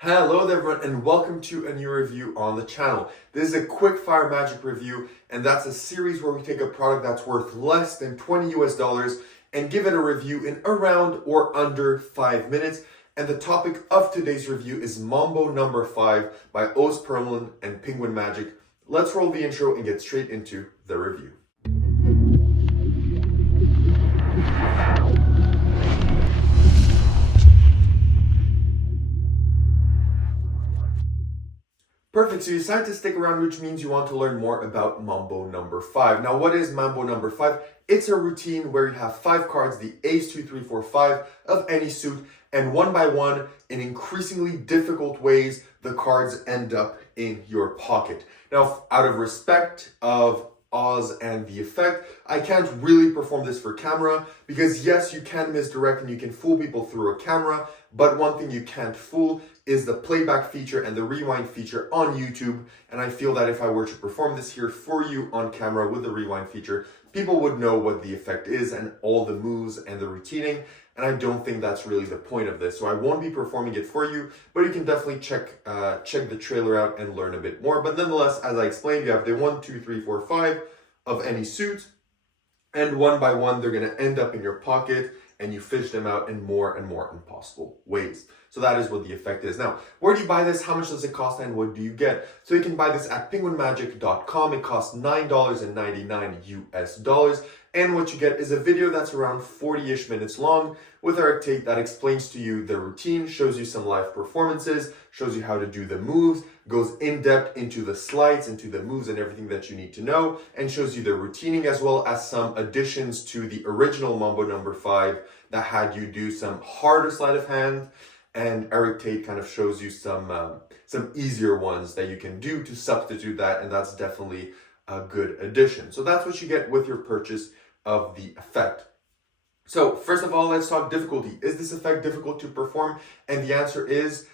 Hello there everyone and welcome to a new review on the channel. This is a quick fire magic review, and that's a series where we take a product that's worth less than 20 US dollars and give it a review in around or under 5 minutes. And the topic of today's review is MAMBO number 5 by Pearlman and Penguin Magic. Let's roll the intro and get straight into the review. Perfect, so you decided to stick around, which means you want to learn more about MAMBO number 5. Now, what is MAMBO number 5? It's a routine where you have 5 cards, the ace, 2, 3, 4, 5 of any suit, and one by one, in increasingly difficult ways, the cards end up in your pocket. Now, out of respect of Oz and the effect, I can't really perform this for camera because yes, you can misdirect and you can fool people through a camera, but one thing you can't fool is the playback feature and the rewind feature on YouTube. And I feel that if I were to perform this here for you on camera with the rewind feature, people would know what the effect is and all the moves and the routining. And I don't think that's really the point of this. So I won't be performing it for you, but you can definitely check the trailer out and learn a bit more. But nonetheless, as I explained, you have the 1, 2, 3, 4, 5 of any suit. And one by one, they're going to end up in your pocket and you fish them out in more and more impossible ways. So that is what the effect is. Now, where do you buy this? How much does it cost and what do you get? So you can buy this at penguinmagic.com. It costs $9.99 US dollars. And what you get is a video that's around 40-ish minutes long with Eric Tate that explains to you the routine, shows you some live performances, shows you how to do the moves, goes in depth into the slides, into the moves and everything that you need to know, and shows you the routining as well as some additions to the original MAMBO number 5 that had you do some harder sleight of hand. And Eric Tate kind of shows you some easier ones that you can do to substitute that, and that's definitely a good addition. So that's what you get with your purchase of the effect. So first of all, let's talk difficulty. Is this effect difficult to perform? And the answer is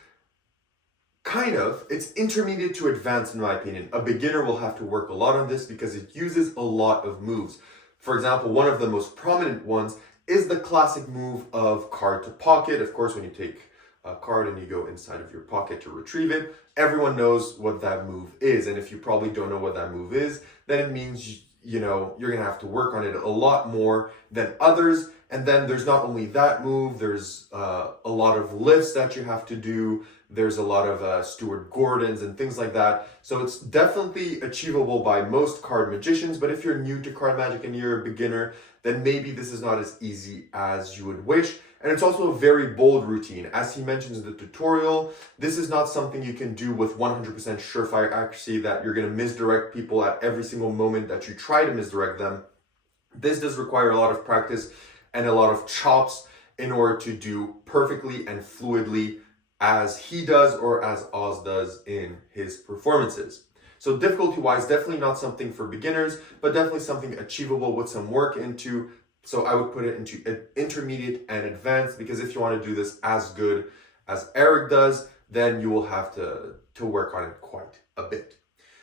kind of. It's intermediate to advanced in my opinion. A beginner will have to work a lot on this because it uses a lot of moves. For example, one of the most prominent ones is the classic move of card to pocket. Of course, when you take a card and you go inside of your pocket to retrieve it, everyone knows what that move is. And if you probably don't know what that move is, then it means you're gonna have to work on it a lot more than others. And then there's not only that move, there's a lot of lifts that you have to do. There's a lot of Stuart Gordons and things like that. So it's definitely achievable by most card magicians. But if you're new to card magic and you're a beginner, then maybe this is not as easy as you would wish. And it's also a very bold routine. As he mentions in the tutorial, this is not something you can do with 100% surefire accuracy that you're going to misdirect people at every single moment that you try to misdirect them. This does require a lot of practice and a lot of chops in order to do perfectly and fluidly as he does or as Oz does in his performances. So difficulty-wise, definitely not something for beginners, but definitely something achievable with some work into. So I would put it into intermediate and advanced, because if you want to do this as good as Eric does, then you will have to work on it quite a bit.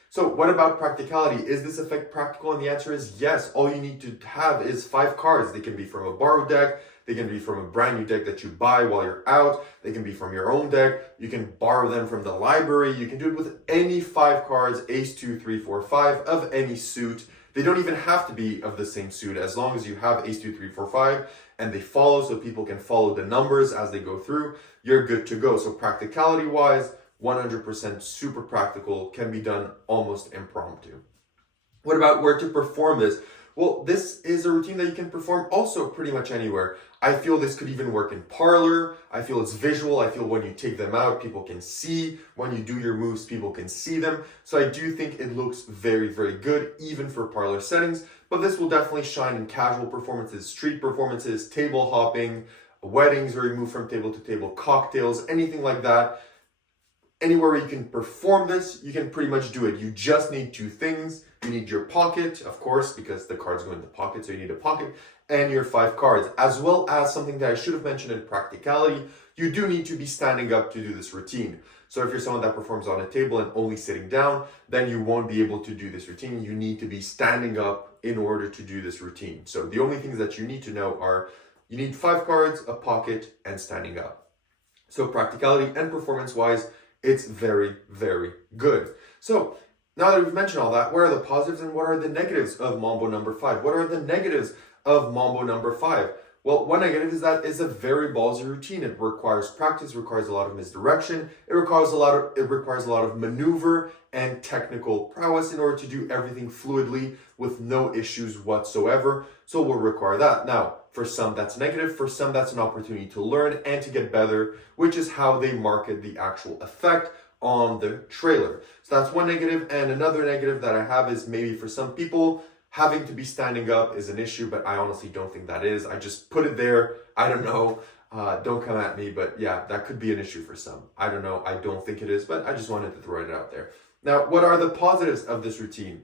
So what about practicality? Is this effect practical? And the answer is yes. All you need to have is 5 cards. They can be from a borrowed deck. They can be from a brand new deck that you buy while you're out. They can be from your own deck. You can borrow them from the library. You can do it with any 5 cards, ace, 2, 3, 4, 5 of any suit. They don't even have to be of the same suit, as long as you have ace, 2, 3, 4, 5 and they follow, so people can follow the numbers as they go through, you're good to go. So practicality wise, 100% super practical, can be done almost impromptu. What about where to perform this? Well, this is a routine that you can perform also pretty much anywhere. I feel this could even work in parlor. I feel it's visual. I feel when you take them out, people can see. When you do your moves, people can see them. So I do think it looks very, very good, even for parlor settings. But this will definitely shine in casual performances, street performances, table hopping, weddings where you move from table to table, cocktails, anything like that. Anywhere where you can perform this, you can pretty much do it. You just need 2 things. You need your pocket, of course, because the cards go in the pocket, so you need a pocket, and your 5 cards, as well as something that I should have mentioned in practicality. You do need to be standing up to do this routine. So if you're someone that performs on a table and only sitting down, then you won't be able to do this routine. You need to be standing up in order to do this routine. So the only things that you need to know are you need 5 cards, a pocket, and standing up. So practicality and performance-wise, it's very, very good. So now that we've mentioned all that, what are the positives and what are the negatives of Mambo number 5? What are the negatives of Mambo number 5? Well, one negative is that it's a very ballsy routine. It requires practice, requires a lot of misdirection, it requires a lot of maneuver and technical prowess in order to do everything fluidly with no issues whatsoever. So we'll require that. Now, for some that's negative, for some that's an opportunity to learn and to get better, which is how they market the actual effect on the trailer. So that's one negative, and another negative that I have is maybe for some people, having to be standing up is an issue, but I honestly don't think that is. I just put it there. I don't know. Don't come at me, but yeah, that could be an issue for some. I don't know. I don't think it is, but I just wanted to throw it out there. Now, what are the positives of this routine?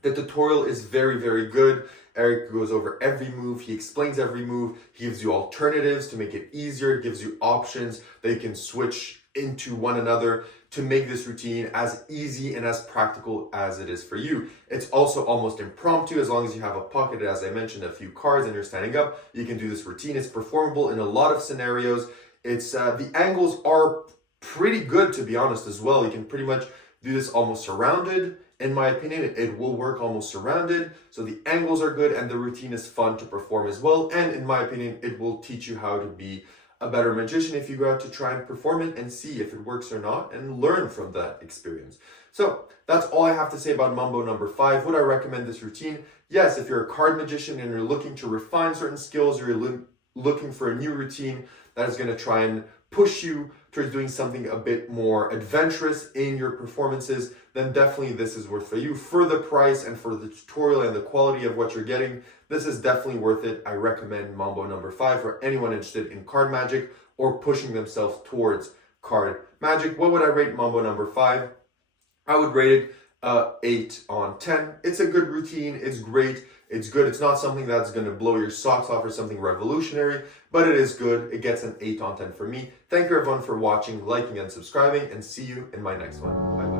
The tutorial is very, very good. Eric goes over every move. He explains every move. He gives you alternatives to make it easier. Gives you options that you can switch into one another to make this routine as easy and as practical as it is for you. It's also almost impromptu. As long as you have a pocket, as I mentioned, a few cards and you're standing up, you can do this routine. It's performable in a lot of scenarios. It's the angles are pretty good, to be honest, as well. You can pretty much do this almost surrounded. In my opinion, it will work almost surrounded. So the angles are good and the routine is fun to perform as well. And in my opinion, it will teach you how to be a better magician if you go out to try and perform it and see if it works or not and learn from that experience. So that's all I have to say about Mambo number 5. Would I recommend this routine? Yes, if you're a card magician and you're looking to refine certain skills, or you're looking for a new routine that is going to try and push you towards doing something a bit more adventurous in your performances, then definitely this is worth for you. For the price and for the tutorial and the quality of what you're getting, this is definitely worth it. I recommend Mambo number 5 for anyone interested in card magic or pushing themselves towards card magic. What would I rate Mambo number 5? I would rate it 8 on 10. It's a good routine. It's great. It's good. It's not something that's going to blow your socks off or something revolutionary, but it is good. It gets an 8 on 10 for me. Thank you everyone for watching, liking, and subscribing, and see you in my next one. Bye.